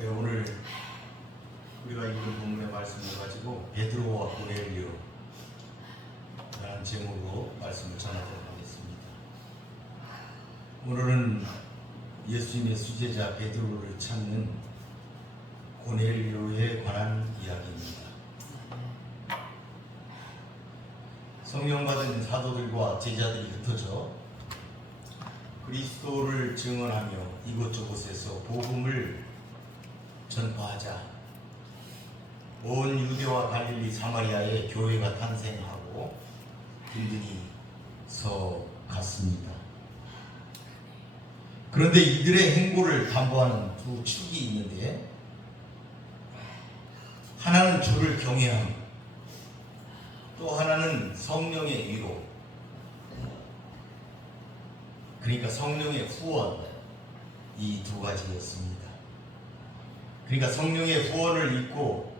네, 오늘 우리가 읽은 본문의 말씀을 가지고 베드로와 고넬료 라는 제목으로 말씀을 전하도록 하겠습니다. 오늘은 예수님의 수제자 베드로를 찾는 고넬료에 관한 이야기입니다. 성령 받은 사도들과 제자들이 흩어져 그리스도를 증언하며 이곳저곳에서 복음을 전파하자 온 유대와 갈릴리 사마리아에 교회가 탄생하고 든든히 서 갔습니다. 그런데 이들의 행보를 담보하는 두 축이 있는데, 하나는 주를 경외함, 또 하나는 성령의 위로, 그러니까 성령의 후원, 이 두 가지였습니다. 그러니까 성령의 후원을 입고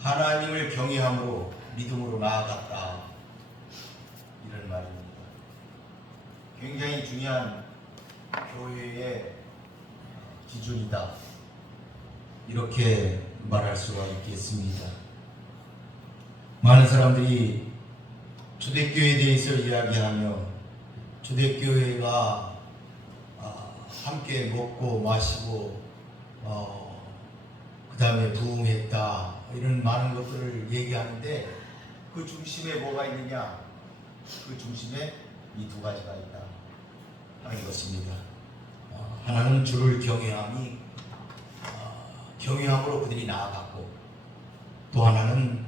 하나님을 경외함으로 믿음으로 나아갔다, 이런 말입니다. 굉장히 중요한 교회의 기준이다, 이렇게 말할 수가 있겠습니다. 많은 사람들이 초대교회에 대해서 이야기하며 초대교회가 함께 먹고 마시고 그 다음에 부흥했다, 이런 많은 것들을 얘기하는데, 그 중심에 뭐가 있느냐? 그 중심에 이 두 가지가 있다 하는 것입니다. 하나는 주를 경외함이 경외함으로 그들이 나아갔고, 또 하나는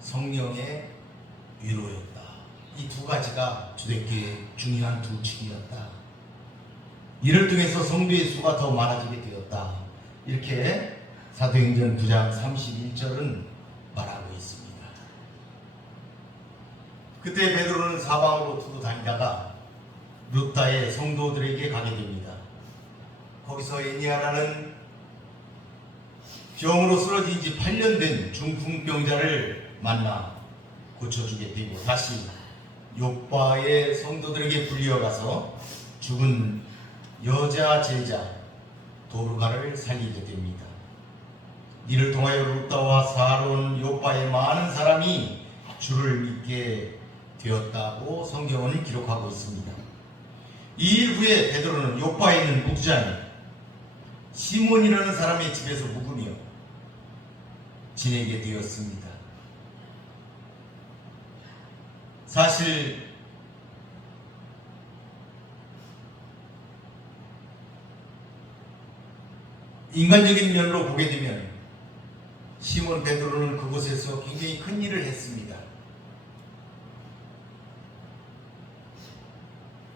성령의 위로였다. 이 두 가지가 초대교회의 중요한 두 축이었다. 이를 통해서 성도의 수가 더 많아지게 되었다, 이렇게 사도행전 9장 31절은 말하고 있습니다. 그때 베드로는 사방으로 두루 다니다가 룹다의 성도들에게 가게 됩니다. 거기서 에니아라는 병으로 쓰러진 지 8년 된 중풍병자를 만나 고쳐주게 되고, 다시 욥바의 성도들에게 불려가서 죽은 여자 제자 도르가를 살리게 됩니다. 이를 통하여 룹다와 사론, 욥바의 많은 사람이 주를 믿게 되었다고 성경은 기록하고 있습니다. 이 일 후에 베드로는 욥바에 있는 목자인 시몬이라는 사람의 집에서 묵으며 지내게 되었습니다. 사실 인간적인 면으로 보게 되면 시몬 베드로는 그곳에서 굉장히 큰 일을 했습니다.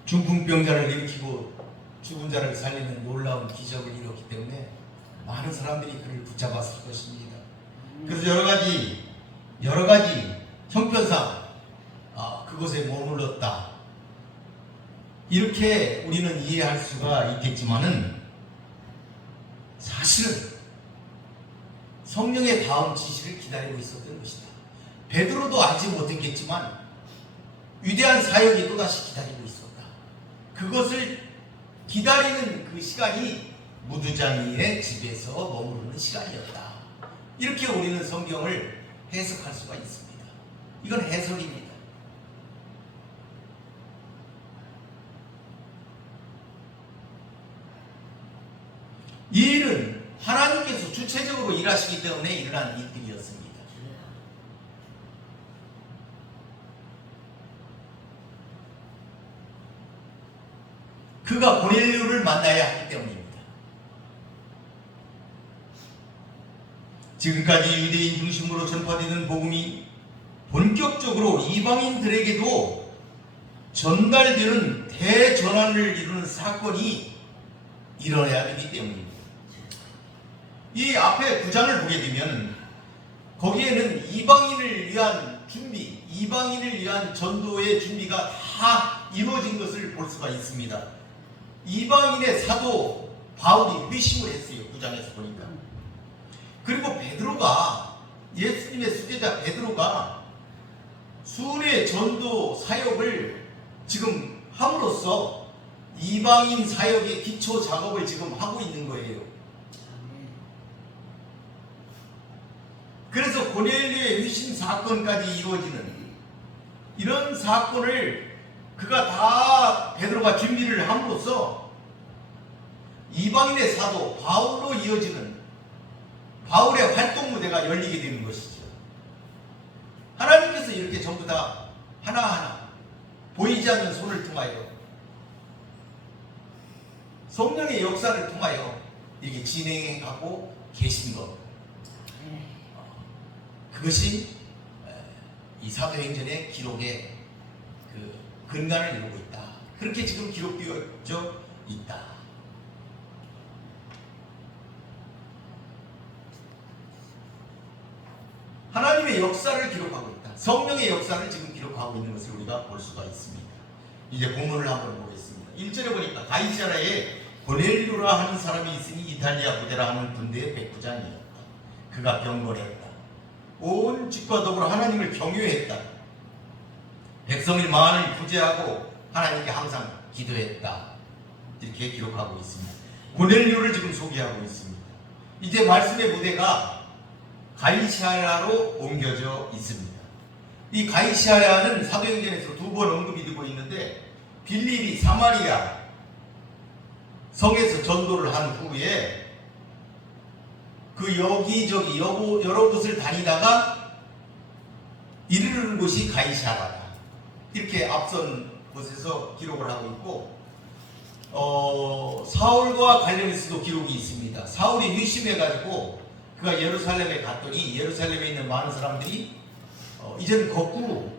중풍병자를 일으키고 죽은 자를 살리는 놀라운 기적을 이뤘기 때문에 많은 사람들이 그를 붙잡았을 것입니다. 그래서 여러 가지 형편상 그곳에 머물렀다, 이렇게 우리는 이해할 수가 있겠지만은, 사실은 성령의 다음 지시를 기다리고 있었던 것이다. 베드로도 알지 못했겠지만 위대한 사역이 또다시 기다리고 있었다. 그것을 기다리는 그 시간이 무두장이의 집에서 머무르는 시간이었다. 이렇게 우리는 성경을 해석할 수가 있습니다. 이건 해석입니다. 이 일은 하나님께서 주체적으로 일하시기 때문에 일어난 일들이었습니다. 그가 고넬료를 만나야 하기 때문입니다. 지금까지 유대인 중심으로 전파되는 복음이 본격적으로 이방인들에게도 전달되는 대전환을 이루는 사건이 일어나야 되기 때문입니다. 이 앞에 9장을 보게 되면 거기에는 이방인을 위한 준비, 이방인을 위한 전도의 준비가 다 이루어진 것을 볼 수가 있습니다. 이방인의 사도 바울이 회심을 했어요, 9장에서 보니까. 그리고 베드로가, 예수님의 수제자 베드로가 순회 전도 사역을 지금 함으로써 이방인 사역의 기초 작업을 지금 하고 있는 거예요. 고넬료의 회심 사건까지 이루어지는 이런 사건을 그가 다 베드로가 준비를 함으로써 이방인의 사도 바울로 이어지는 바울의 활동 무대가 열리게 되는 것이죠. 하나님께서 이렇게 전부 다 하나하나 보이지 않는 손을 통하여 성령의 역사를 통하여 이렇게 진행해 가고 계신 것, 그것이 이 사도행전의 기록의 그 근간을 이루고 있다. 그렇게 지금 기록되어져 있다. 하나님의 역사를 기록하고 있다. 성령의 역사를 지금 기록하고 있는 것을 우리가 볼 수가 있습니다. 이제 본문을 한번 보겠습니다. 1절에 보니까 가이사라에 고넬료라 하는 사람이 있으니 이탈리아 부대라 하는 군대의 백부장이었다. 그가 경건했다. 온 집과 더불어 하나님을 경외했다. 백성의 마음을 구제하고 하나님께 항상 기도했다. 이렇게 기록하고 있습니다. 고넬료를 지금 소개하고 있습니다. 이제 말씀의 무대가 가이사라로 옮겨져 있습니다. 이 가이사라는 사도행전에서 두 번 언급이 되고 있는데 빌립이 사마리아 성에서 전도를 한 후에 그 여기저기 여러 곳을 다니다가 이르는 곳이 가이사라다. 이렇게 앞선 곳에서 기록을 하고 있고 사울과 관련해서도 기록이 있습니다. 사울이 회심해가지고 그가 예루살렘에 갔더니 예루살렘에 있는 많은 사람들이 이제는 거꾸로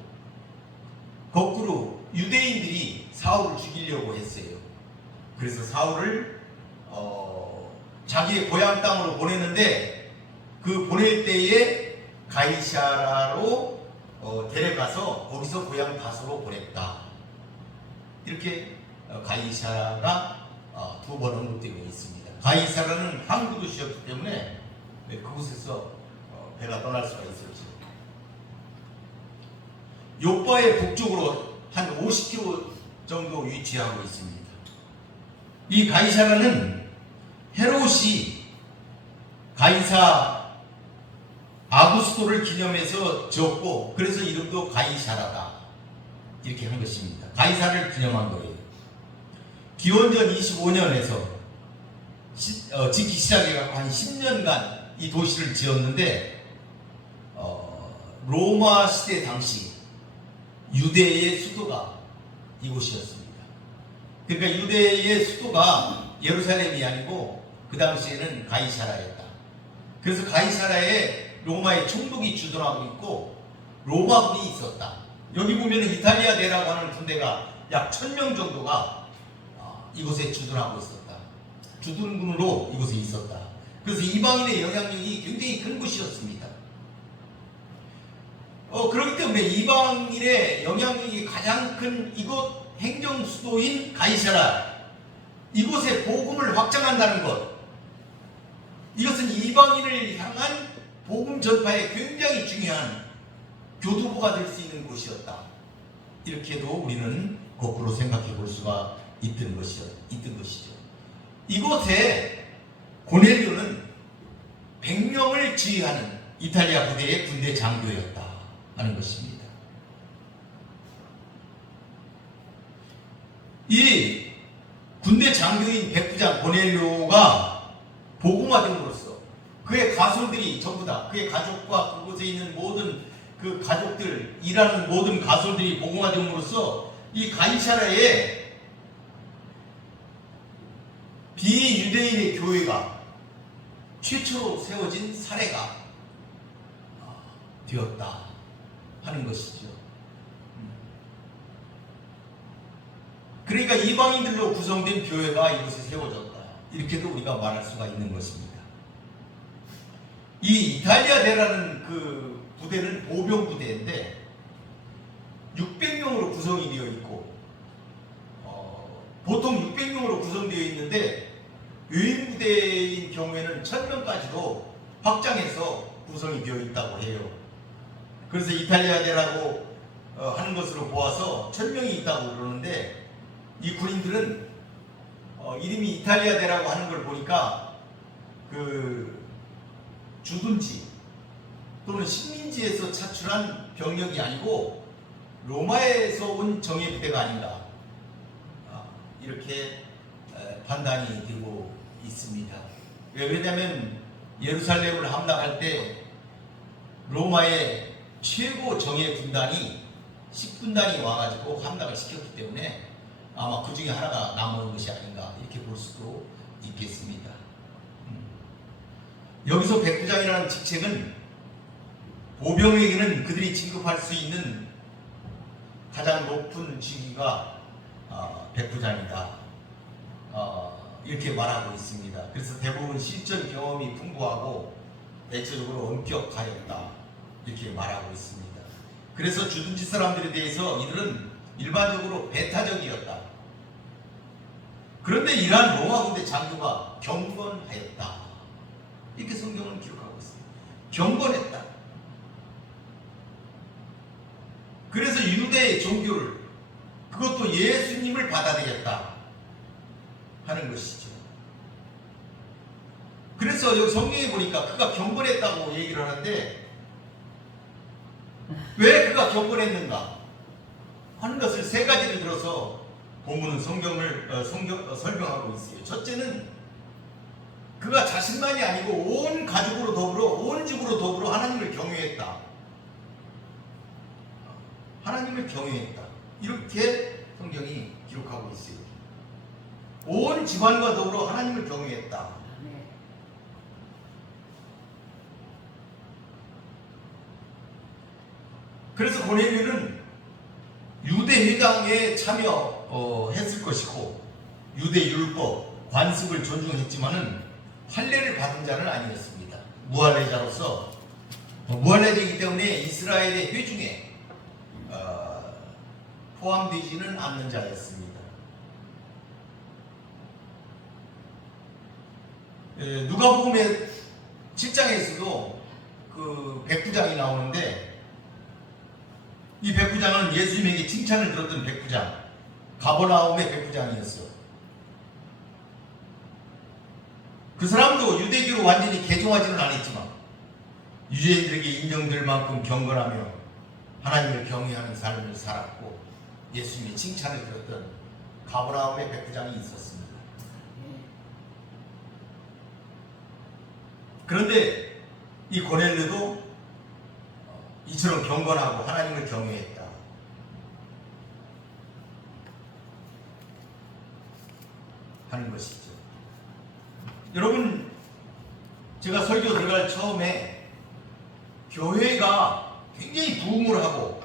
유대인들이 사울을 죽이려고 했어요. 그래서 사울을 자기의 고향 땅으로 보내는데 그 보낼 때에 가이사라로 데려가서 거기서 고향 다소로 보냈다. 이렇게 가이사라가 두 번 언급되고 있습니다. 가이사라는 항구 도시였기 때문에 그곳에서 배가 떠날 수가 있었죠. 요빠의 북쪽으로 한 50km 정도 위치하고 있습니다. 이 가이사라는 헤롯이 가이사 아구스토를 기념해서 지었고 그래서 이름도 가이사라다. 이렇게 한 것입니다. 가이사를 기념한 거예요. 기원전 25년에서 짓기 시작해서 한 10년간 이 도시를 지었는데 로마 시대 당시 유대의 수도가 이곳이었습니다. 그러니까 유대의 수도가 예루살렘이 아니고 그 당시에는 가이사라였다. 그래서 가이사라에 로마의 총독이 주둔하고 있고 로마군이 있었다. 여기 보면 이탈리아 대라고 하는 군대가 약 1000명 정도가 이곳에 주둔하고 있었다. 주둔군으로 이곳에 있었다. 그래서 이방인의 영향력이 굉장히 큰 곳이었습니다. 그렇기 때문에 이방인의 영향력이 가장 큰 이곳 행정 수도인 가이사라, 이곳에 복음을 확장한다는 것, 이것은 이방인을 향한 복음 전파에 굉장히 중요한 교두보가 될 수 있는 곳이었다. 이렇게도 우리는 거꾸로 생각해 볼 수가 있던 것이죠. 이곳에 고넬료는 100명을 지휘하는 이탈리아 부대의 군대 장교였다 하는 것입니다. 이 군대 장교인 백부장 고넬료가 복음화됨으로써 그의 가솔들이 전부 다 그의 가족과 그곳에 있는 모든 그 가족들, 일하는 모든 가솔들이 복음화됨으로써 이 가이사라에 비유대인의 교회가 최초로 세워진 사례가 되었다 하는 것이죠. 그러니까 이방인들로 구성된 교회가 이곳에 세워졌다. 이렇게도 우리가 말할 수가 있는 것입니다. 이 이탈리아 대라는 그 부대는 보병 부대인데 600명으로 구성이 되어 있고 보통 600명으로 구성되어 있는데 유인 부대인 경우에는 1000명까지도 확장해서 구성이 되어 있다고 해요. 그래서 이탈리아 대라고 하는 것으로 보아서 1000명이 있다고 그러는데 이 군인들은 이름이 이탈리아 대라고 하는 걸 보니까 그 주둔지 또는 식민지에서 차출한 병력이 아니고 로마에서 온 정예 부대가 아닌가, 이렇게 판단이 되고 있습니다. 왜냐하면 예루살렘을 함락할 때 로마의 최고 정예 군단이 10군단이 와가지고 함락을 시켰기 때문에 아마 그 중에 하나가 남은 것이 아닌가, 이렇게 볼 수도 있겠습니다. 여기서 백부장이라는 직책은 보병에게는 그들이 진급할 수 있는 가장 높은 직위가 백부장이다, 이렇게 말하고 있습니다. 그래서 대부분 실전 경험이 풍부하고 대체적으로 엄격하였다, 이렇게 말하고 있습니다. 그래서 주둔지 사람들에 대해서 이들은 일반적으로 배타적이었다. 그런데 이러한 로마 군대 장교가 경건하였다, 이렇게 성경은 기록하고 있습니다. 경건했다. 그래서 유대의 종교를, 그것도 예수님을 받아들였다 하는 것이죠. 그래서 여기 성경에 보니까 그가 경건했다고 얘기를 하는데, 왜 그가 경건했는가 하는 것을 세 가지를 들어서 본문은 성경을 설명하고 있어요. 첫째는 그가 자신만이 아니고 온 가족으로 더불어, 온 집으로 더불어 하나님을 경외했다. 하나님을 경외했다, 이렇게 성경이 기록하고 있어요. 온 집안과 더불어 하나님을 경외했다. 그래서 고넬료는 유대 회당에 참여했을 것이고 유대 율법, 관습을 존중했지만은 할례를 받은 자는 아니었습니다. 무할례자로서, 무할례자이기 때문에 이스라엘의 회중에 포함되지는 않는 자였습니다. 누가복음의 7장에서도 그 백부장이 나오는데, 이 백부장은 예수님에게 칭찬을 들었던 백부장, 가버나움의 백부장이었어요. 그 사람도 유대교로 완전히 개종하지는 않았지만 유대인들에게 인정될 만큼 경건하며 하나님을 경외하는 삶을 살았고 예수님의 칭찬을 들었던 가버나움의 백부장이 있었습니다. 그런데 이 고넬료도 이처럼 경건하고 하나님을 경외했다 하는 것이죠. 여러분, 제가 설교 들어갈 처음에 교회가 굉장히 부흥을 하고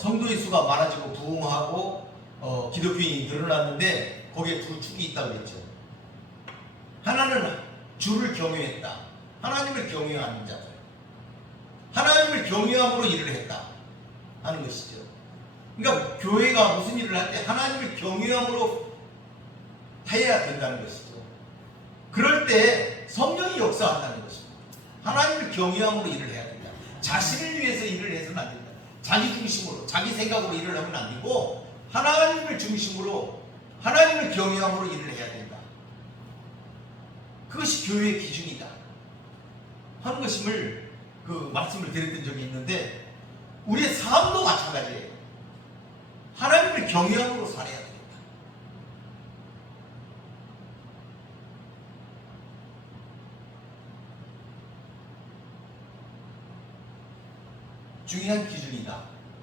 성도의 수가 많아지고 부흥하고 기독교인이 늘어났는데 거기에 두 축이 있다고 그랬죠. 하나는 주를 경외했다, 하나님을 경외하는 자들, 하나님을 경외함으로 일을 했다 하는 것이죠. 그러니까 교회가 무슨 일을 할 때 하나님을 경외함으로 해야 된다는 것이죠. 그럴 때 성령이 역사한다는 것입니다. 하나님을 경외함으로 일을 해야 된다. 자신을 위해서 일을 해서는 안 된다. 자기 중심으로, 자기 생각으로 일을 하면 안 되고 하나님을 중심으로, 하나님을 경외함으로 일을 해야 된다. 그것이 교회의 기준이다 하는 것임을 그 말씀을 드렸던 적이 있는데, 우리의 삶도 마찬가지예요. 하나님을 경외함으로 살아야 됩니다. 중요한 기준이다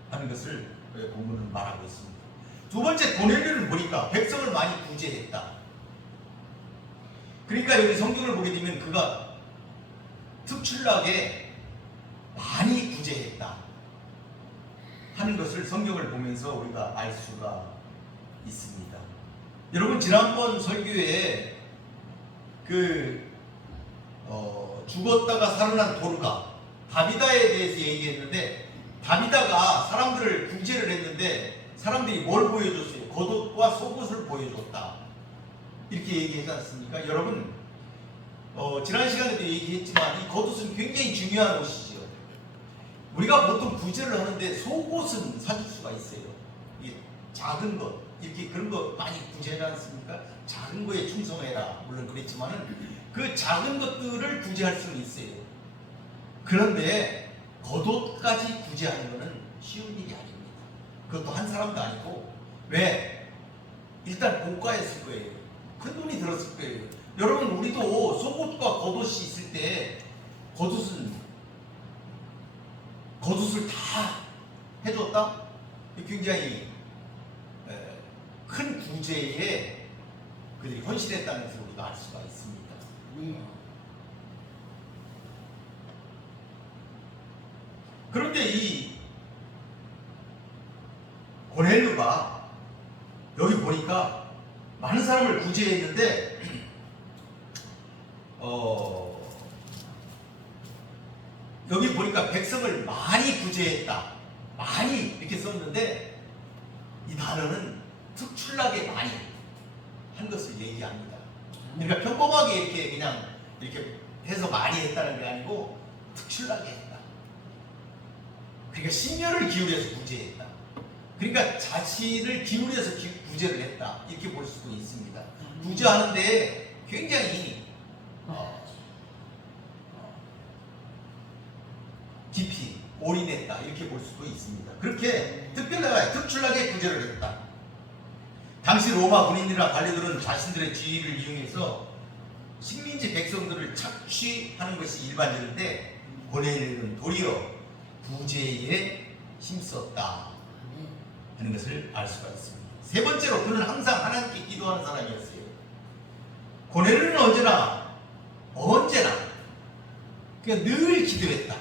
하는 것을 본문은 말하고 있습니다. 두 번째, 고넬료를 보니까 백성을 많이 구제했다. 그러니까 여기 성경을 보게 되면 그가 특출나게 많이 구제했다 하는 것을 성경을 보면서 우리가 알 수가 있습니다. 여러분, 지난번 설교에 죽었다가 살아난 도르가 다비다에 대해서 얘기했는데, 다비다가 사람들을 구제를 했는데 사람들이 뭘 보여줬어요? 겉옷과 속옷을 보여줬다, 이렇게 얘기하지 않습니까? 여러분, 지난 시간에도 얘기했지만 이 겉옷은 굉장히 중요한 옷이죠. 우리가 보통 구제를 하는데 속옷은 사줄 수가 있어요. 이게 작은 것, 이렇게 그런 거 많이 구제하지 않습니까? 작은 거에 충성해라, 물론 그랬지만은 그 작은 것들을 구제할 수는 있어요. 그런데 겉옷까지 구제하는 것은 쉬운 일이 아닙니다. 그것도 한 사람도 아니고. 왜? 일단 고가였을 거예요. 큰 돈이 들었을 거예요. 여러분, 우리도 속옷과 겉옷이 있을 때 겉옷을 다 해줬다? 굉장히 큰 구제에 그들이 헌신했다는 것을 우리가 알 수가 있습니다. 그런데 이 고넬료가 여기 보니까 많은 사람을 구제했는데 여기 보니까 백성을 많이 구제했다. 많이 이렇게 썼는데 이 단어는 특출나게 많이 한 것을 얘기합니다. 그러니까 평범하게 이렇게 그냥 이렇게 해서 많이 했다는 게 아니고 특출나게 했다. 그러니까 심혈을 기울여서 구제했다. 그러니까 자신을 기울여서 구제를 했다. 이렇게 볼 수도 있습니다. 구제하는데 굉장히 깊이 올인했다. 이렇게 볼 수도 있습니다. 그렇게 특출나게 구제를 했다. 당시 로마 군인들이나 관리들은 자신들의 지위를 이용해서 식민지 백성들을 착취하는 것이 일반적인데 고넬료는 도리어 구제에 힘썼다 하는 것을 알 수가 있습니다. 세 번째로, 그는 항상 하나님께 기도하는 사람이었어요. 고넬료는 언제나 그냥 늘 기도했다.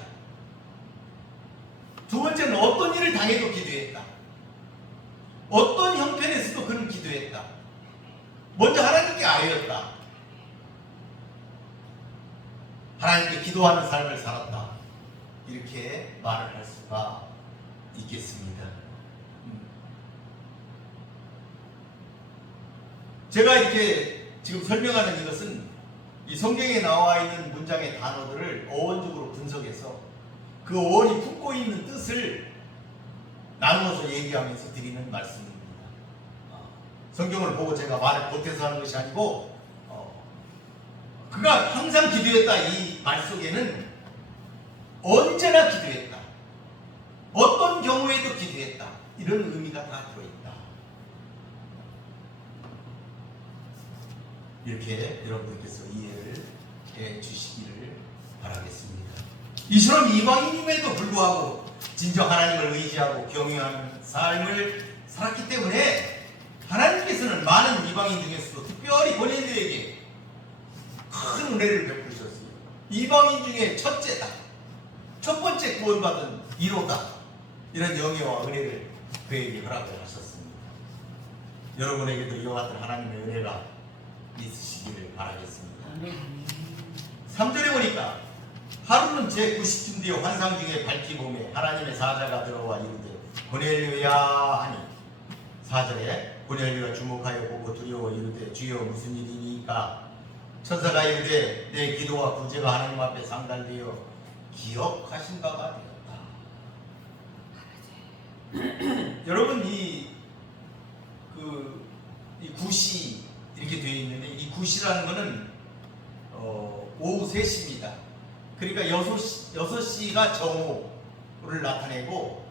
두 번째는 어떤 일을 당해도 기도했다. 어떤 형편에서도 그는 기도했다. 먼저 하나님께 아뢰었다. 하나님께 기도하는 삶을 살았다. 이렇게 말을 할 수가 있겠습니다. 제가 이렇게 지금 설명하는 이것은 이 성경에 나와 있는 문장의 단어들을 어원적으로 분석해서 그 어원이 품고 있는 뜻을 나누어서 얘기하면서 드리는 말씀입니다. 성경을 보고 제가 말을 보태서 하는 것이 아니고 그가 항상 기도했다. 이 말 속에는 언제나 기도했다. 어떤 경우에도 기도했다. 이런 의미가 다 들어있다. 이렇게 여러분들께서 이해를 해 주시기를 바라겠습니다. 이처럼 이방인임에도 불구하고 진정 하나님을 의지하고 경외하는 삶을 살았기 때문에 하나님께서는 많은 이방인 중에서도 특별히 고넬료에게 큰 은혜를 베푸셨어요. 이방인 중에 첫째다. 첫 번째 구원받은 1호다. 이런 영예와 은혜를 그에게 허락을 하셨습니다. 여러분에게도 이와 같은 하나님의 은혜가 있으시기를 바라겠습니다. 3절에 보니까 하루는 제90쯤 되어 환상 중에 밝히 보매 하나님의 사자가 들어와 이르되 고넬료야 하니 4절에 고넬료가 주목하여 보고 두려워 이르되 주여 무슨 일이니까 천사가 이르되 내 기도와 구제가 하나님 앞에 상달되어 기억하신 바가 되었다. 여러분 이 굿이 이렇게 되어 있는데 이 굿이라는 것은 오후 3시입니다. 그러니까 6시가 정오를 나타내고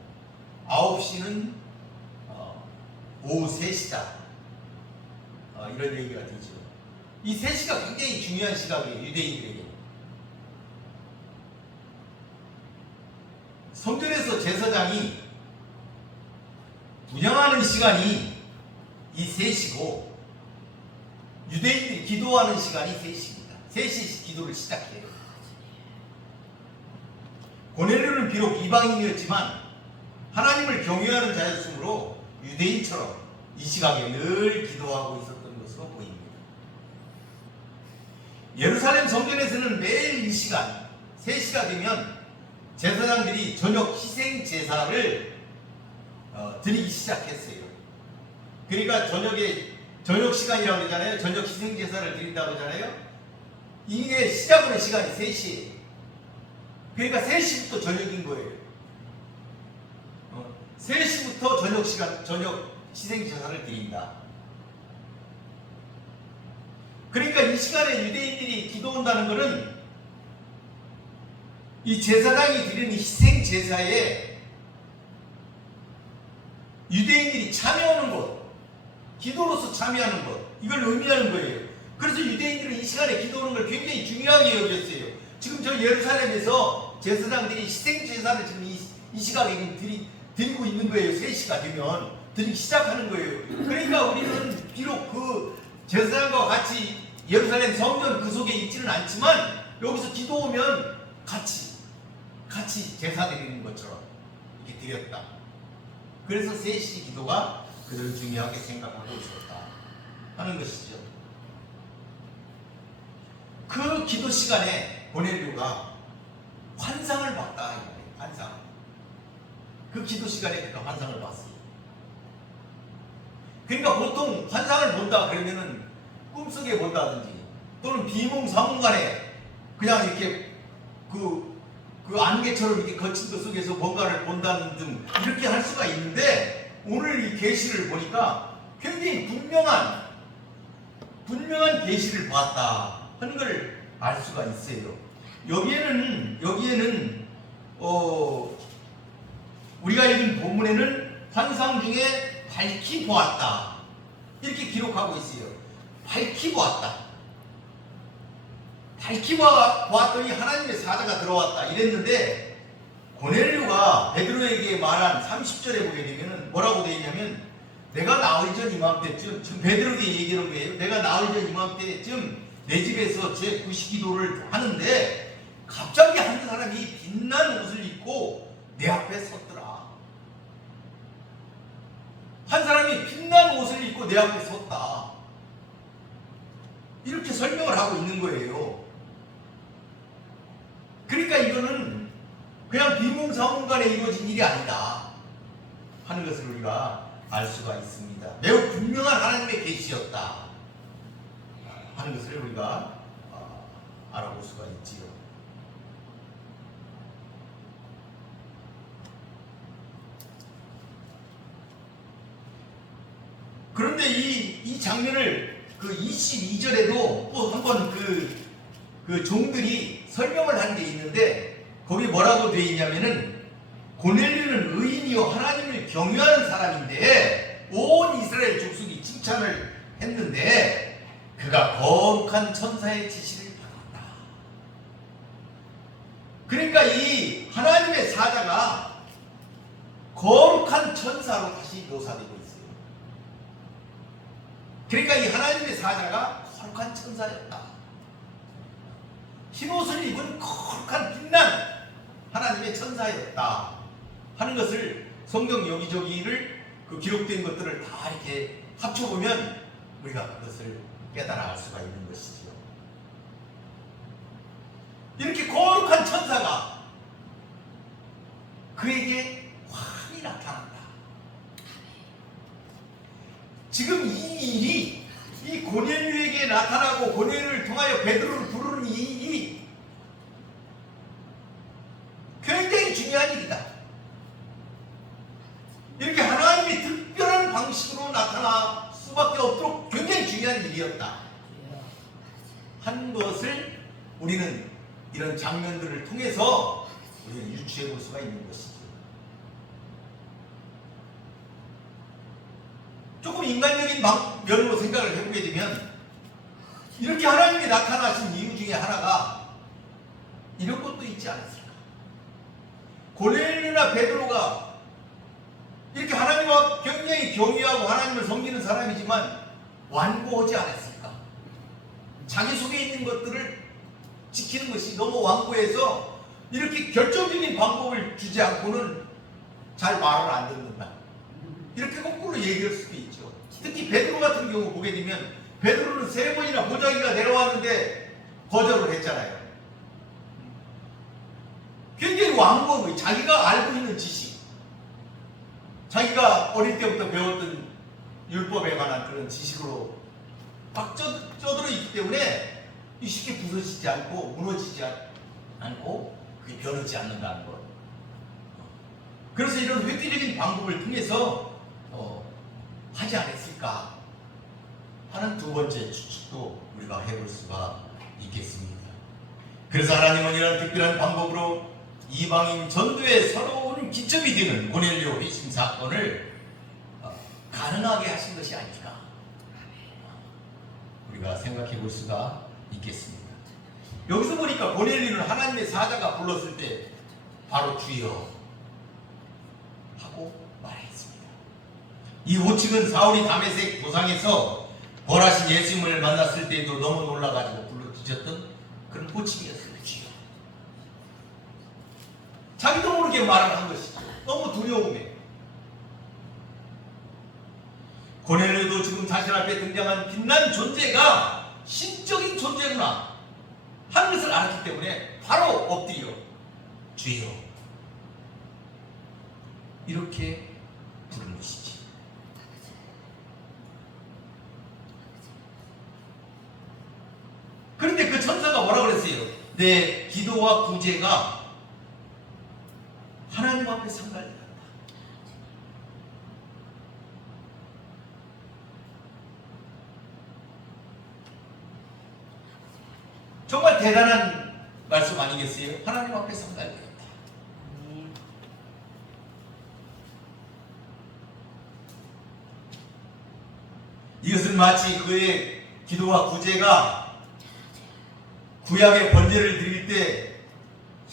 9시는 오후 3시다. 이런 얘기가 되죠. 이 3시가 굉장히 중요한 시각이에요. 유대인들에게. 성전에서 제사장이 분향하는 시간이 이 3시고 유대인들이 기도하는 시간이 3시입니다. 3시 기도를 시작해요. 고넬료는 비록 이방인이었지만 하나님을 경외하는 자였으므로 유대인처럼 이 시각에 늘 기도하고 있었던 것으로 보입니다. 예루살렘 성전에서는 매일 이 시간 3시가 되면 제사장들이 저녁 희생 제사를 드리기 시작했어요. 그러니까 저녁 시간이라고 그러잖아요. 저녁 희생 제사를 드린다고 하잖아요. 이게 시작하는 시간이 3시예요. 그러니까 3시부터 저녁인 거예요. 3시부터 저녁 희생 제사를 드린다. 그러니까 이 시간에 유대인들이 기도한다는 것은 이 제사장이 드리는 희생 제사에 유대인들이 참여하는 것, 기도로서 참여하는 것, 이걸 의미하는 거예요. 그래서 유대인들은 이 시간에 기도하는 걸 굉장히 중요하게 여겼어요. 지금 저 예루살렘에서 제사장들이 희생 제사를 지금 이 시각에 드리고 있는 거예요. 3시가 되면 드리기 시작하는 거예요. 그러니까 우리는 비록 그 제사장과 같이 예루살렘 성전 그 속에 있지는 않지만 여기서 기도하면 같이 제사 드리는 것처럼 이렇게 드렸다. 그래서 3시 기도가 그들은 중요하게 생각하고 있었다 하는 것이죠. 그 기도 시간에 고넬료가 환상을 봤다. 환상. 그 기도 시간에 그가 환상을 봤어요. 그러니까 보통 환상을 본다 그러면은 꿈속에 본다든지 또는 비몽사몽간에 그냥 이렇게 그 안개처럼 이렇게 거친 것 속에서 뭔가를 본다는 등 이렇게 할 수가 있는데, 오늘 이 계시를 보니까 굉장히 분명한 계시를 보았다 하는 걸 알 수가 있어요. 여기에는 우리가 읽은 본문에는 환상 중에 밝히 보았다 이렇게 기록하고 있어요. 밝히 보았다. 밝히 보았더니 하나님의 사자가 들어왔다 이랬는데, 고넬료가 베드로에게 말한 30절에 보게 되면 뭐라고 되어 있냐면, 내가 나흘 전 이맘때쯤, 지금 베드로에게 얘기하는 거예요. 내가 나흘 전 이맘때쯤 내 집에서 제 구시기도를 하는데 갑자기 한 사람이 빛난 옷을 입고 내 앞에 섰더라. 한 사람이 빛난 옷을 입고 내 앞에 섰다. 이렇게 설명을 하고 있는 거예요. 그러니까 이거는 그냥 비몽사몽간에 이루어진 일이 아니다 하는 것을 우리가 알 수가 있습니다. 매우 분명한 하나님의 계시였다 하는 것을 우리가 알아볼 수가 있지요. 그런데 이 장면을 그 22절에도 또 한번 그 종들이 설명을 한 게 있는데, 거기 뭐라고 되어 있냐면은, 고넬료는 의인이요 하나님을 경외하는 사람인데 온 이스라엘 족속이 칭찬을 했는데 그가 거룩한 천사의 지시를 받았다. 그러니까 이 하나님의 사자가 거룩한 천사로 다시 묘사되고 있어요. 그러니까 이 하나님의 사자가 거룩한 천사였다. 흰옷을 입은 거룩한 빛난 하나님의 천사였다 하는 것을 성경 여기저기를 그 기록된 것들을 다 이렇게 합쳐보면 우리가 그것을 깨달아 알 수가 있는 것이지요. 이렇게 거룩한 천사가 그에게 환히 나타난다. 지금 이 일이 이 고넬료에게 나타나고 고넬료를 통하여 베드로를 부르는 이 일이 굉장히 중요한 일이다. 이렇게 하나님이 특별한 방식으로 나타날 수밖에 없도록 굉장히 중요한 일이었다 한 것을 우리는 이런 장면들을 통해서 우리는 유추해 볼 수가 있는 것이죠. 조금 인간적인 면으로 생각을 해보게 되면, 이렇게 하나님이 나타나신 이유 중에 하나가 이런 것도 있지 않았을까? 고넬료나 베드로가 이렇게 하나님과 굉장히 경외하고 하나님을 섬기는 사람이지만 완고하지 않았을까? 자기 속에 있는 것들을 지키는 것이 너무 완고해서 이렇게 결정적인 방법을 주지 않고는 잘 말을 안 듣는다. 이렇게 거꾸로 얘기할 수도 있죠. 특히 베드로 같은 경우 보게 되면, 베드로는 3번이나 보자기가 내려왔는데 거절을 했잖아요. 굉장히 완고한 거예요. 자기가 알고 있는 지식, 자기가 어릴 때부터 배웠던 율법에 관한 그런 지식으로 딱 쪄들어 있기 때문에 쉽게 부서지지 않고 무너지지 않고 그게 변하지 않는다는 것. 그래서 이런 획기적인 방법을 통해서 하지 않았을까 하는 두 번째 추측도 우리가 해볼 수가 있겠습니다. 그래서 하나님은 이런 특별한 방법으로 이방인 전도에 서러운 기점이 되는 고넬료 회심 사건을 가능하게 하신 것이 아닐까 우리가 생각해 볼 수가 있겠습니다. 여기서 보니까 고넬료는 하나님의 사자가 불렀을 때 바로 주여 하고 말했습니다. 이 호칭은 사울이 다메섹 도상에서 벌하신 예수님을 만났을 때에도 너무 놀라가지고 불러주셨던 그런 호칭이었어요. 주여. 자기도 모르게 말을 한 것이죠. 너무 두려움에. 고넬료도 지금 자신 앞에 등장한 빛난 존재가 신적인 존재구나 하는 것을 알았기 때문에 바로 엎드려 주여 이렇게 부르는 것이지. 그런데 그 천사가 뭐라 그랬어요? 내 기도와 구제가 하나님 앞에 상달된다. 정말 대단한 말씀 아니겠어요? 하나님 앞에 상달된다. 이것은 마치 그의 기도와 구제가 구약의 번제를 드릴 때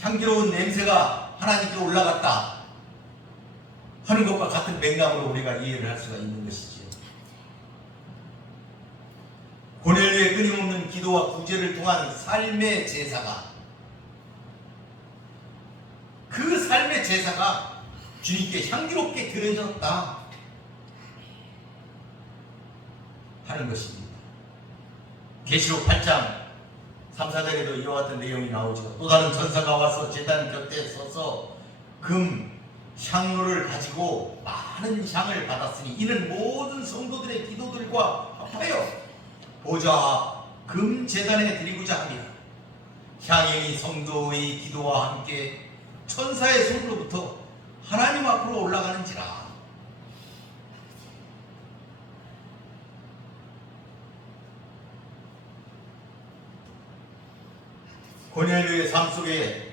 향기로운 냄새가 하나님께 올라갔다 하는 것과 같은 맥락으로 우리가 이해를 할 수가 있는 것이지요. 고넬료의 끊임없는 기도와 구제를 통한 삶의 제사가 그 삶의 제사가 주님께 향기롭게 드려졌다 하는 것입니다. 계시록 8장 3, 4절에도 이와 같은 내용이 나오죠. 또 다른 천사가 와서 제단 곁에 서서 금 향로를 가지고 많은 향을 받았으니 이는 모든 성도들의 기도들과 합하여 보좌 앞 금 제단에 드리고자 합니다. 향연이 성도의 기도와 함께 천사의 손으로부터 하나님 앞으로 올라가는지라. 고넬료의 삶 속에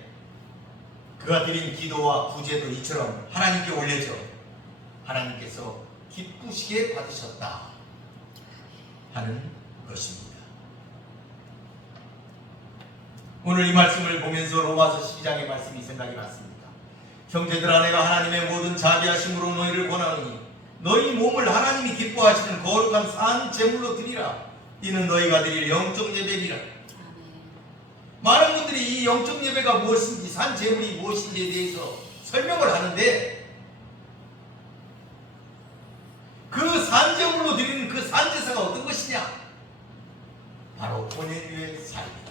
그가 드린 기도와 구제도 이처럼 하나님께 올려져 하나님께서 기쁘시게 받으셨다 하는 것입니다. 오늘 이 말씀을 보면서 로마서 12장의 말씀이 생각이 났습니다. 형제들아, 내가 하나님의 모든 자비하심으로 너희를 권하노니 너희 몸을 하나님이 기뻐하시는 거룩한 산 제물로 드리라. 이는 너희가 드릴 영적 예배니라. 많은 분들이 이 영적 예배가 무엇인지, 산 제물이 무엇인지에 대해서 설명을 하는데 그 산 제물로 드리는 그 산 제사가 어떤 것이냐? 바로 고넬료의 삶이다.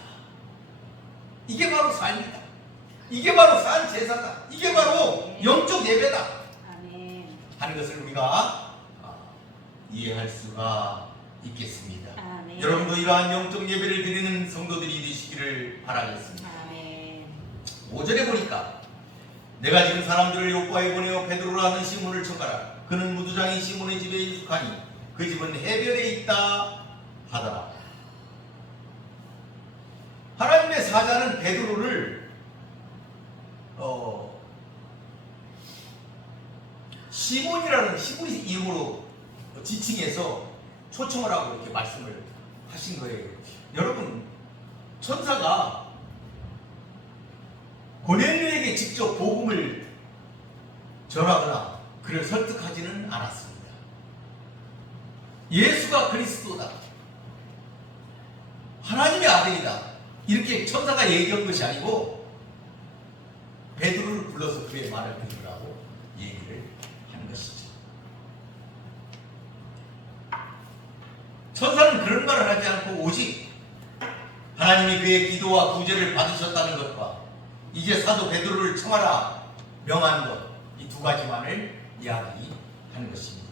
이게 바로 삶이다. 이게 바로 산 제사다. 이게 바로 영적 예배다 하는 것을 우리가 이해할 수가 있겠습니다. 여러분도 이러한 영적 예배를 드리는 성도들이 되시기를 바라겠습니다. 5절에 보니까 내가 지금 사람들을 요바에 보내어 베드로라는 시몬을 척하라. 그는 무두장인 시몬의 집에 익숙하니 그 집은 해변에 있다 하더라. 하나님의 사자는 베드로를 시몬이라는 히브리 이름으로 지칭해서 초청을 하고 이렇게 말씀을 하신 거예요. 여러분, 천사가 고넬료에게 직접 복음을 전하거나 그를 설득하지는 않았습니다. 예수가 그리스도다, 하나님의 아들이다, 이렇게 천사가 얘기한 것이 아니고 베드로를 불러서 그의 말을 들으라고 얘기를 하는 것이죠. 천사는 그런 말을 하지 않고 오직 하나님이 그의 기도와 구제를 받으셨다는 것과 이제 사도 베드로를 청하라 명한 것, 이 두 가지만을 이야기하는 것입니다.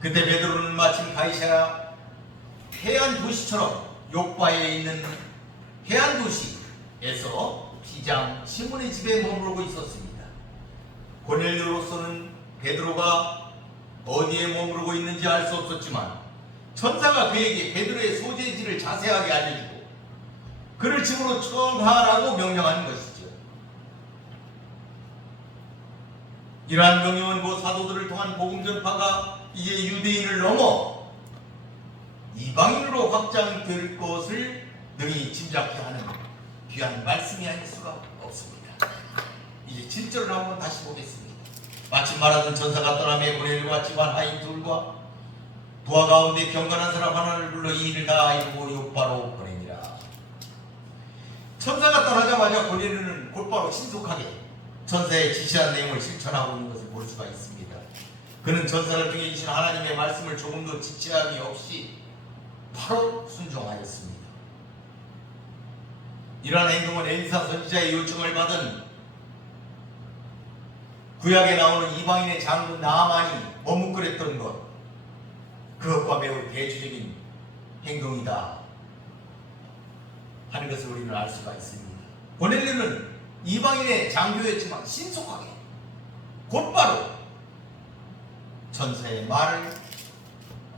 그때 베드로는 마침 가이사랴 해안 도시처럼 요바에 있는 해안 도시에서 기장 시몬의 집에 머무르고 있었습니다. 고넬료로서는 베드로가 어디에 머무르고 있는지 알 수 없었지만 천사가 그에게 베드로의 소재지를 자세하게 알려주고 그 그를 집으로 청하라고 명령하는 것이죠. 이러한 명령은 그 사도들을 통한 복음 전파가 이제 유대인을 넘어 이방인으로 확장될 것을 능히 짐작케 하는 귀한 말씀이 아닐 수가 없습니다. 이제 7절을 한번 다시 보겠습니다. 마침 말하던 전사가 떠나며 고넬료와 집안 하인 둘과 부하 가운데 경건한 사람 하나를 불러 이 일을 다 이루고 요바로 보내니라. 천사가 떠나자마자 고넬료는 곧바로 신속하게 전사의 지시한 내용을 실천하고 있는 것을 볼 수가 있습니다. 그는 전사를 통해 주신 하나님의 말씀을 조금도 지체함이 없이 바로 순종하였습니다. 이러한 행동은 엘리사 선지자의 요청을 받은 구약에 나오는 이방인의 장군 나아만이 머뭇거렸던 것, 그것과 매우 대조적인 행동이다 하는 것을 우리는 알 수가 있습니다. 고넬료는 이방인의 장교였지만 신속하게 곧바로 전사의 말을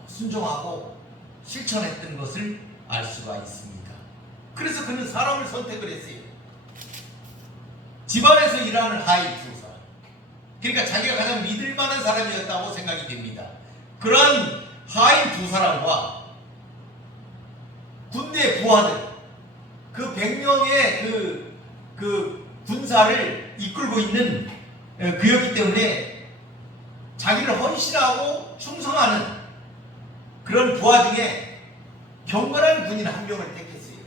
순종하고 실천했던 것을 알 수가 있습니다. 그래서 그는 사람을 선택을 했어요. 집안에서 일하는 하인 두 사람, 그러니까 자기가 가장 믿을 만한 사람이었다고 생각이 됩니다. 그런 하인 두 사람과 군대 부하들, 그 100명의 그 군사를 이끌고 있는 그였기 때문에 자기를 헌신하고 충성하는 그런 부하 중에 경건한 군인 한 명을 택했어요.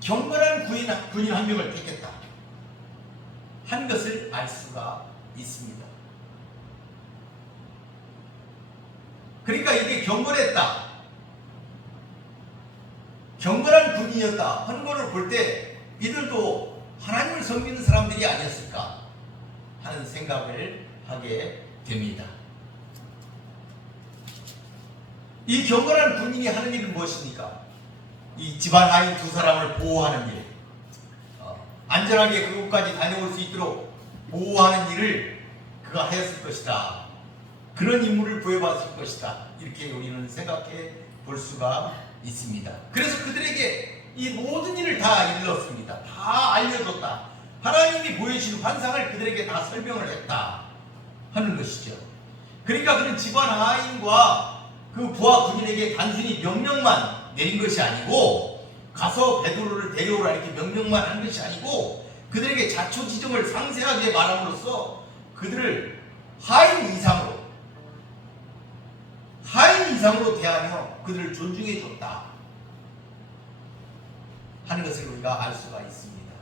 경건한 군인 한 명을 택했다 한 것을 알 수가 있습니다. 그러니까 이게 경건했다, 경건한 군인이었다 하는 것을 볼 때 이들도 하나님을 섬기는 사람들이 아니었을까 하는 생각을 하게 됩니다. 이 경건한 군인이 하는 일은 무엇입니까? 이 집안 하인 두 사람을 보호하는 일, 안전하게 그곳까지 다녀올 수 있도록 보호하는 일을 그가 하였을 것이다, 그런 임무를 부여받았을 것이다, 이렇게 우리는 생각해 볼 수가 있습니다. 그래서 그들에게 이 모든 일을 다 일렀습니다. 다 알려줬다. 하나님이 보여주신 환상을 그들에게 다 설명을 했다 하는 것이죠. 그러니까 그는 집안 하인과 그 부하 군인에게 단순히 명령만 내린 것이 아니고, 가서 베드로를 데려오라 이렇게 명령만 한 것이 아니고, 그들에게 자초지종을 상세하게 말함으로써 그들을 하인 이상으로 대하며 그들을 존중해 줬다 하는 것을 우리가 알 수가 있습니다.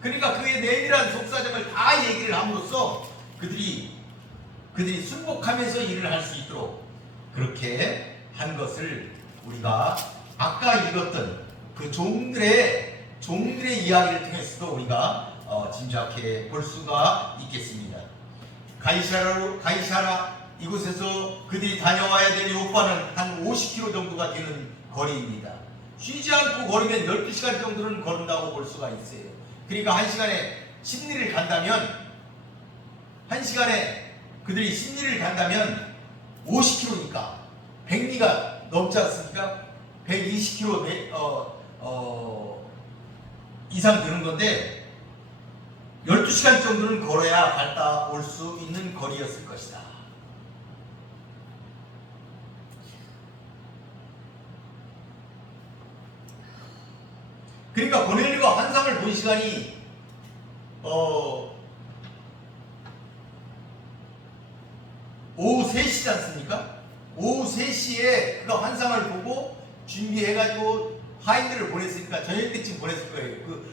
그러니까 그의 내밀한 속사정을 다 얘기를 함으로써 그들이 순복하면서 일을 할 수 있도록 그렇게 한 것을 우리가 아까 읽었던 그 종들의 이야기를 통해서도 우리가 짐작해 볼 수가 있겠습니다. 가이사라 이곳에서 그들이 다녀와야 될 요바는 한 50km 정도가 되는 거리입니다. 쉬지 않고 걸으면 12시간 정도는 걸은다고 볼 수가 있어요. 그러니까 1시간에 심리를 간다면, 1시간에 그들이 심리를 간다면 50km니까 100리가 넘지 않습니까? 120km 이상 되는 건데 12시간 정도는 걸어야 갔다 올 수 있는 거리였을 것이다. 그러니까 고넬료가 환상을 본 시간이 오후 3시지 않습니까? 오후 3시에 그가 환상을 보고 준비해가지고 하인들을 보냈으니까 저녁 때쯤 보냈을 거예요. 그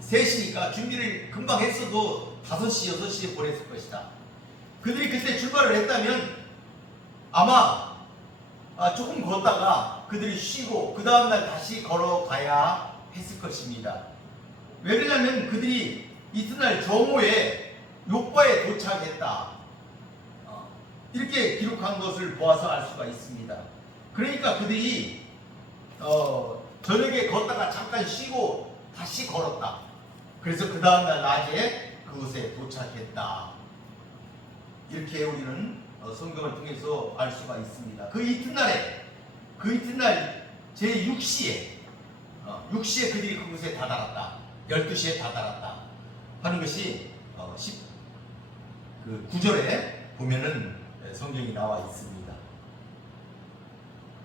3시니까 준비를 금방 했어도 5시, 6시에 보냈을 것이다. 그들이 그때 출발을 했다면 아마 조금 걷다가 그들이 쉬고 그 다음날 다시 걸어가야 했을 것입니다. 왜 그러냐면 그들이 이튿날 정오에 요바에 도착했다, 이렇게 기록한 것을 보아서 알 수가 있습니다. 그러니까 그들이 저녁에 걷다가 잠깐 쉬고 다시 걸었다. 그래서 그 다음날 낮에 그곳에 도착했다. 이렇게 우리는 성경을 통해서 알 수가 있습니다. 그 이튿날 제6시에 6시에 그들이 그곳에 다다랐다. 12시에 다다랐다 하는 것이 9절에 보면은 성경이 나와 있습니다.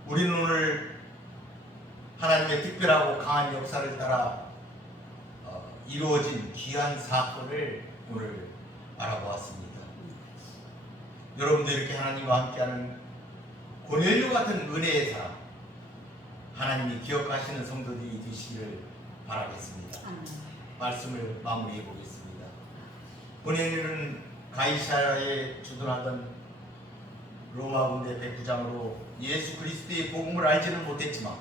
우리는 오늘 하나님의 특별하고 강한 역사를 따라 이루어진 귀한 사건을 오늘 알아보았습니다. 여러분도 이렇게 하나님과 함께하는 고넬료 같은 은혜의 사람, 하나님이 기억하시는 성도들이 되시기를 바라겠습니다. 말씀을 마무리해 보겠습니다. 고넬료는 가이사랴에 주둔하던 로마 군대 백부장으로 예수 그리스도의 복음을 알지는 못했지만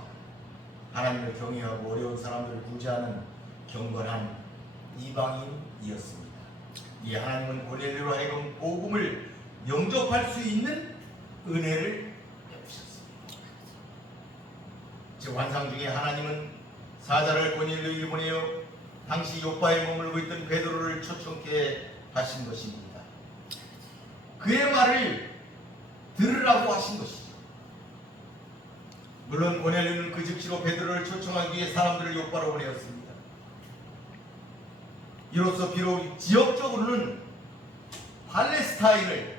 하나님을 경외하고 어려운 사람들을 구제하는 경건한 이방인이었습니다. 이 하나님은 고넬료로 하여금 복음을 영접할 수 있는 은혜를 베푸셨습니다. 제 환상 중에 하나님은 사자를 고넬료에게 보내어 당시 요바에 머물고 있던 베드로를 초청케 하신 것입니다. 그의 말을 들으라고 하신 것이죠. 물론 고넬료는 그 즉시로 베드로를 초청하기 위해 사람들을 요바로 보내었습니다. 이로써 비록 지역적으로는 팔레스타인을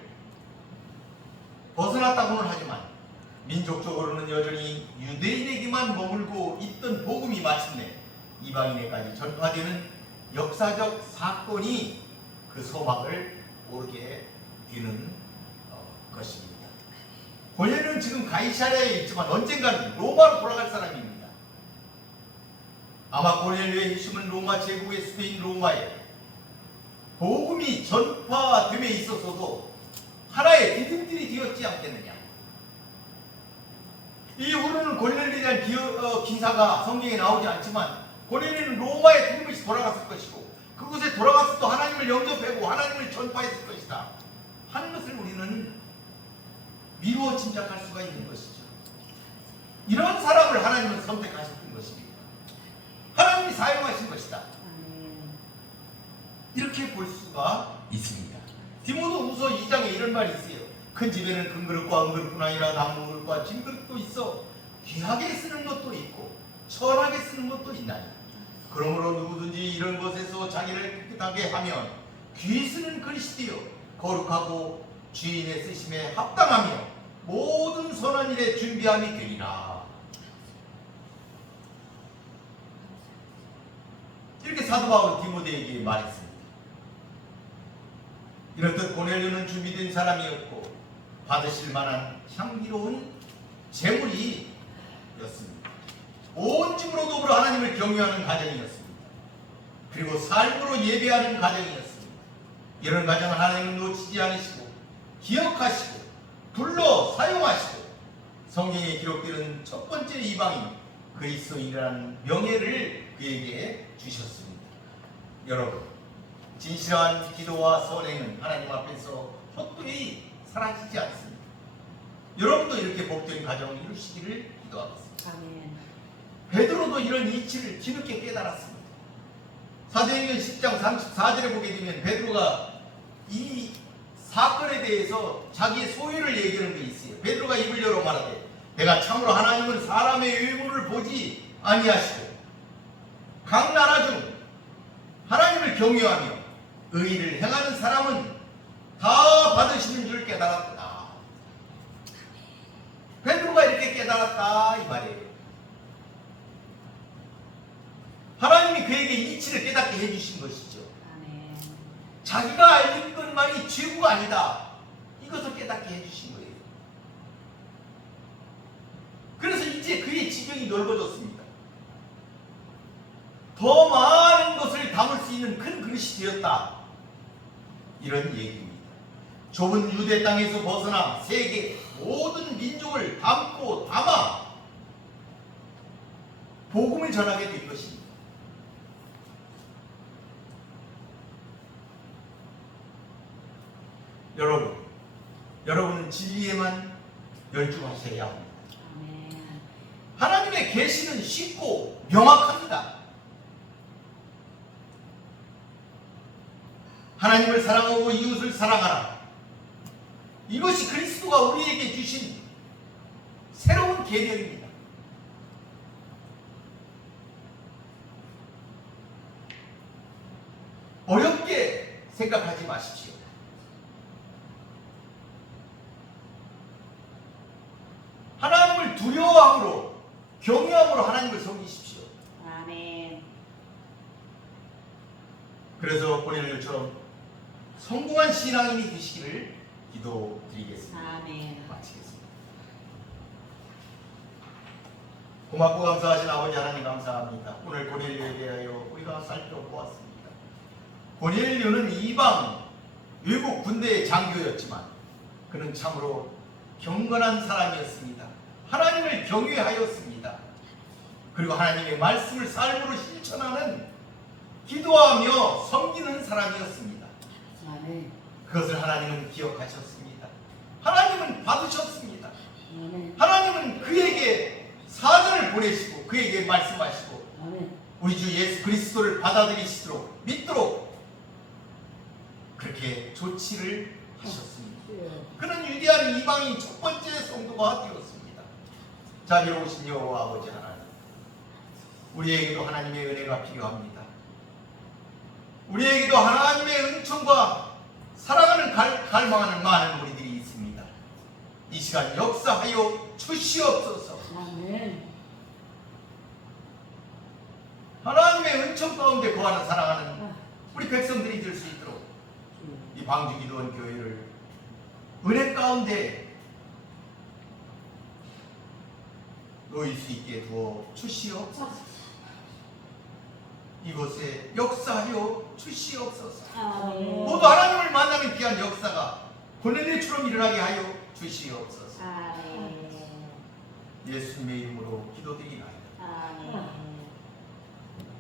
벗어났다고는 하지만 민족적으로는 여전히 유대인에게만 머물고 있던 복음이 마침내 이방인에까지 전파되는 역사적 사건이 그 소망을 오르게 되는 것입니다. 고넬료는 지금 가이사랴에 있지만 언젠가는 로마로 돌아갈 사람입니다. 아마 고넬료의 핵심은 로마 제국의 수도인 로마에 복음이 전파됨에 있어서도 하나의 디딤돌이 되었지 않겠느냐. 이후로는 고넬료에 대한 기사가 성경에 나오지 않지만 고넬료는 로마에 두루뭉실 돌아갔을 것이고 그곳에 돌아가서 또 하나님을 영접하고 하나님을 전파했을 것이다 하는 것을 우리는 미루어 짐작할 수가 있는 것이죠. 이런 사람을 하나님은 선택하셨던 것입니다. 하나님이 사용하신 것이다. 이렇게 볼 수가 있습니다. 디모데후서 2장에 이런 말이 있어요. 큰 집에는 큰 그릇과 은그릇뿐 아니라 나무 그릇과 진 그릇도 있어 귀하게 쓰는 것도 있고 천하게 쓰는 것도 있나니 그러므로 누구든지 이런 것에서 자기를 깨끗하게 하면 귀 쓰는 그릇이 되어 거룩하고 주인의 쓰심에 합당하며 모든 선한 일에 준비함이 되리라. 이렇게 사도 바울은 디모데에게 말했습니다. 이렇듯 고넬료는 준비된 사람이었고 받으실 만한 향기로운 재물이었습니다. 온 집으로 더불어 하나님을 경외하는 가정이었습니다. 그리고 삶으로 예배하는 가정이었습니다. 이런 가정은 하나님은 놓치지 않으시고 기억하시고 불러 사용하시고 성경에 기록되는 첫 번째 이방인 그리스도인이라는 명예를 그에게 주셨습니다. 여러분, 진실한 기도와 선행은 하나님 앞에서 헛되이 사라지지 않습니다. 여러분도 이렇게 복된 가정을 이루시기를 기도하겠습니다. 아멘. 베드로도 이런 이치를 뒤늦게 깨달았습니다. 사도행전 10장 34절에 보게 되면 베드로가 이 사건에 대해서 자기의 소유를 얘기하는 게 있어요. 베드로가 입을 열어 말하되 내가 참으로 하나님은 사람의 의무를 보지 아니하시고 각 나라 중 하나님을 경외하며 의를 행하는 사람은 다 받으시는 줄 깨달았다. 베드로가 이렇게 깨달았다 이 말이에요. 하나님이 그에게 이치를 깨닫게 해주신 것이죠. 아멘. 자기가 알는 것만이 최고가 아니다. 이것을 깨닫게 해주신 거예요. 그래서 이제 그의 지경이 넓어졌습니다. 더 많은 것을 담을 수 있는 큰 그릇이 되었다. 이런 얘기입니다. 좁은 유대 땅에서 벗어나 세계 모든 민족을 담고 담아 복음을 전하게 된 것입니다. 여러분은 진리에만 열중하셔야 합니다. 아멘. 하나님의 계시는 쉽고 명확합니다. 하나님을 사랑하고 이웃을 사랑하라. 이것이 그리스도가 우리에게 주신 새로운 계명입니다. 어렵게 생각하지 마십시오. 하나님을 두려워함으로 경외함으로 하나님을 섬기십시오. 아멘. 그래서 고넬료처럼 성공한 신앙인이 되시기를 기도드리겠습니다. 아멘. 마치겠습니다. 고맙고 감사하신 아버지 하나님 감사합니다. 오늘 고넬료에 대하여 우리가 살펴보았습니다. 고넬료는 이방 외국 군대의 장교였지만 그는 참으로 경건한 사람이었습니다. 하나님을 경외하였습니다. 그리고 하나님의 말씀을 삶으로 실천하는 기도하며 섬기는 사람이었습니다. 아멘. 그것을 하나님은 기억하셨습니다. 하나님은 받으셨습니다. 아멘. 하나님은 그에게 사자를 보내시고 그에게 말씀하시고 아멘. 우리 주 예수 그리스도를 받아들이시도록 믿도록 그렇게 조치를 하셨습니다. 그는 위대한 이방인 첫 번째 성도가 되었습니다. 자비로우신 여호와 아버지 하나님, 우리에게도 하나님의 은혜가 필요합니다. 우리에게도 하나님의 은총과 사랑하는 갈망하는 많은 우리들이 있습니다. 이 시간 역사하여 주시옵소서. 아멘. 하나님의 은총 가운데 거하는 사랑하는 우리 백성들이 될 수 있도록 이 방주기도원 교회를 은혜 가운데 놓일 수 있게 두어 주시옵소서. 이곳에 역사하여 주시옵소서. 아멘. 모두 하나님을 만나는 귀한 역사가 고넬료처럼 일어나게 하여 주시옵소서. 아멘. 예수님의 이름으로